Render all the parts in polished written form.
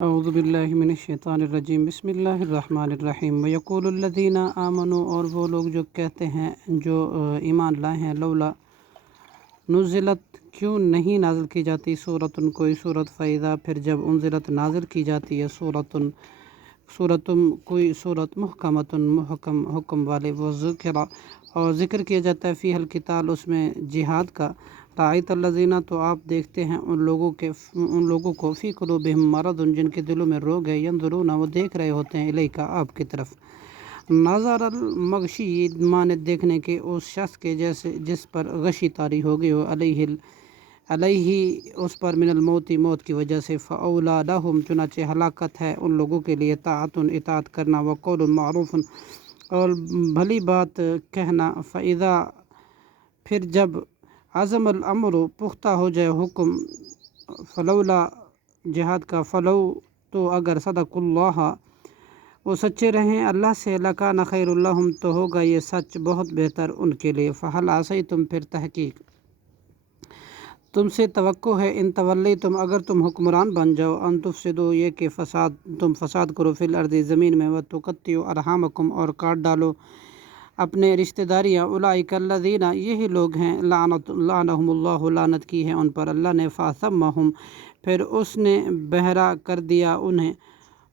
اعوذ باللہ من الشیطان الرجیم بسم اللہ الرحمن الرحیم ویقول الذین آمنوا، اور وہ لوگ جو کہتے ہیں جو ایمان لائے ہیں، لولا نزلت، کیوں نہیں نازل کی جاتی سورۃ، کوئی سورت، فاذا، پھر جب انزلت نازل کی جاتی ہے سورۃ کوئی سورت، محکمۃ محکم حکم والے، وہ ذکر، اور ذکر کیا جاتا ہے فیہا القتال، اس میں جہاد کا، رأیت الذین، تو آپ دیکھتے ہیں ان لوگوں کو، فی قلوبہم مرض، جن کے دلوں میں روگ ہے، ینظرون، وہ دیکھ رہے ہوتے ہیں، الیک، آپ کی طرف، نظر المغشی، مانند دیکھنے کے اس شخص کے جیسے جس پر غشی طاری ہو گئی ہو، علیہ اس پر، من الموت، موت کی وجہ سے، فاولی لہم، چنانچہ ہلاکت ہے ان لوگوں کے لیے، طاعۃ، اطاعت کرنا، وقول معروف، اور بھلی بات کہنا، فاذا، پھر جب، عزم الامر، پختہ ہو جائے حکم، فلولا، جہاد کا، فلو، تو اگر، صدق اللہ، وہ سچے رہیں اللہ سے، لکان خیر لہم، تو ہوگا یہ سچ بہت بہتر ان کے لیے، فہل عصیتم، پھر تحقیق تم سے توقع ہے، ان تولیتم، اگر تم حکمران بن جاؤ، ان تفسدوا، یہ کہ تم فساد کرو، فی الارض، زمین میں، وتقطعوا ارحامکم، اور کاٹ ڈالو اپنے رشتہ داریاں، اولئک الذین، یہی لوگ ہیں، لعنہم اللہ، لعنت کی ہے ان پر اللہ نے، فاصمہم، پھر اس نے بہرا کر دیا انہیں،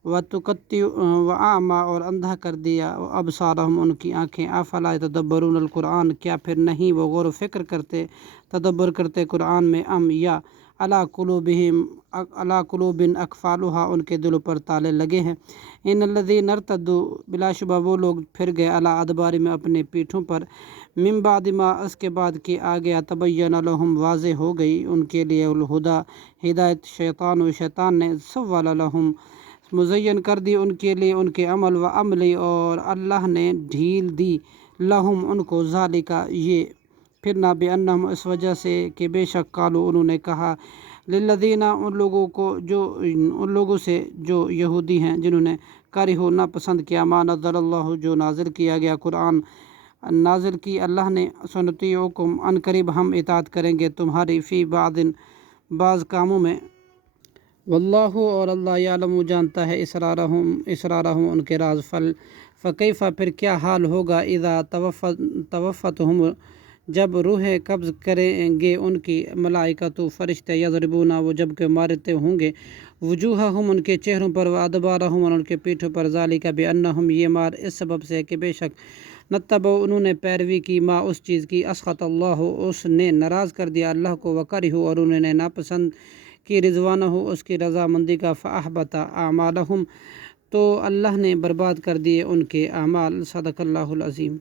وَأَعْمَى، اور اندھا کر دیا، ابصارہم، ان کی آنکھیں، افلا یتدبرون القرآن، کیا پھر نہیں وہ غور و فکر کرتے، تدبر کرتے قرآن میں، ام، یا، علی قلوب اقفالها، ان کے دلوں پر تالے لگے ہیں، ان الذین ارتدوا، بلا شبہ وہ لوگ پھر گئے، علی ادبارہم، اپنے پیٹھوں پر، من بعد ما، اس کے بعد کہ آ گیا، تبین لہم، واضح ہو گئی ان کے لیے، الہدی، ہدایت، شیطان نے، سول لہم، مزین کر دی ان کے لیے ان کے عمل، و عملی، اور اللہ نے ڈھیل دی، لہم، ان کو، ذالک، یہ، پھر نہ، بانہم، اس وجہ سے کہ بے شک، قالوا، انہوں نے کہا، للذین، ان لوگوں سے جو یہودی ہیں، جنہوں نے، کرہوا، ناپسند کیا، ما نزل اللہ، جو نازل کیا گیا قرآن، نازل کی اللہ نے، سنطیعکم، ان قریب ہم اطاعت کریں گے تمہاری، فی بعض کاموں میں، واللہ، اور اللہ، یعلم، جانتا ہے، اسرارہم، ان کے راز، فکیف، پھر کیا حال ہوگا، اذا توفتہم، جب روحیں قبض کریں گے ان کی، ملائکۃ، فرشتے، یضربون، وہ جب کہ مارتے ہوں گے، وجوہہم، ان کے چہروں پر، وادبارہم، اور ان کے پیٹھوں پر، ذالک، بانہم، یہ مار اس سبب سے کہ بے شک، نتبعوا، انہوں نے پیروی کی، ما، اس چیز کی، اسخط اللہ، اس نے ناراض کر دیا اللہ کو، وکرہوا، اور انہوں نے ناپسند کی، رضوانہ، اس کی رضامندی کا، فاحبط اعمالہم، تو اللہ نے برباد کر دیے ان کے اعمال، صدق اللہ العظیم۔